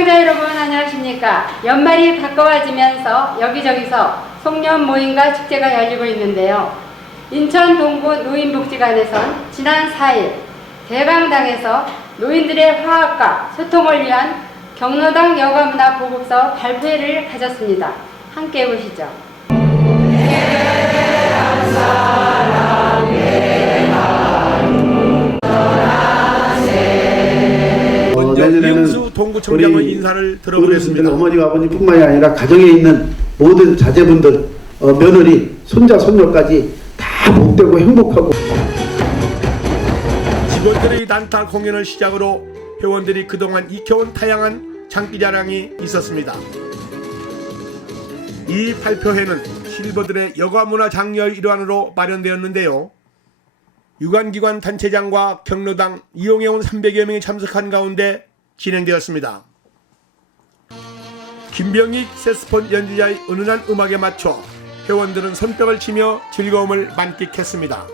시청자 여러분 안녕하십니까? 연말이 가까워지면서 여기저기서 송년 모임과 축제가 열리고 있는데요. 인천 동구 노인복지관에선 지난 4일 대강당에서 노인들의 화합과 소통을 위한 경로당 여가문화 보급서 발표회를 가졌습니다. 함께 보시죠. 이영수 동구청장의 우리 인사를 들어보겠습니다. 어머니와 아버님뿐만이 아니라 가정에 있는 모든 자제분들, 어, 며느리, 손자, 손녀까지 다 복되고 행복하고 직원들의 단타 공연을 시작으로 회원들이 그동안 익혀온 다양한 장기자랑이 있었습니다. 이 발표회는 실버들의 여가문화 장려의 일환으로 마련되었는데요. 유관기관 단체장과 경로당 이용해온 300여 명이 참석한 가운데 진행되었습니다. 김병익 세스폰 연주자의 은은한 음악에 맞춰 회원들은 손뼉을 치며 즐거움을 만끽했습니다.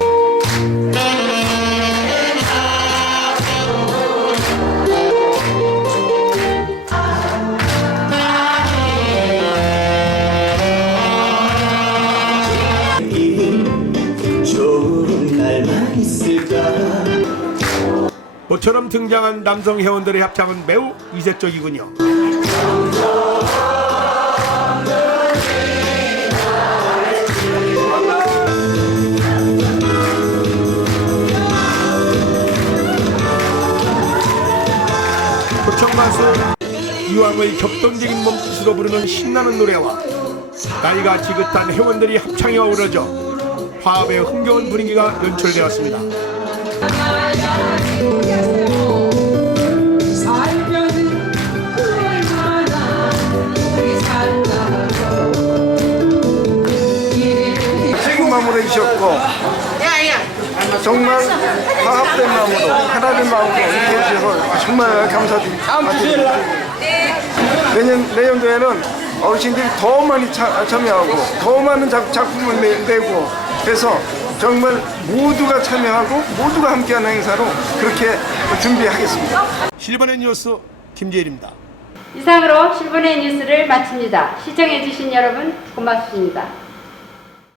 있을까 모처럼 등장한 남성 회원들의 합창은 매우 이색적이군요. 고청 가수 이왕의 격동적인 몸짓으로 부르는 신나는 노래와 나이가 지긋한 회원들이 합창에 어우러져 화합의 흥겨운 분위기가 연출되었습니다. 최고 마무리해 주셨고 정말 화합된 마음으로 하나된 마음으로 이렇게 해주셔서 정말 감사드립니다. 내년 내년도에는 어르신들이 더 많이 차- 참여하고 더 많은 작, 작품을 내, 내고 해서 정말 모두가 참여하고 모두가 함께하는 행사로 그렇게 준비하겠습니다. 실버넷 뉴스 김재일입니다. 이상으로 10분의 뉴스를 마칩니다. 시청해주신 여러분 고맙습니다.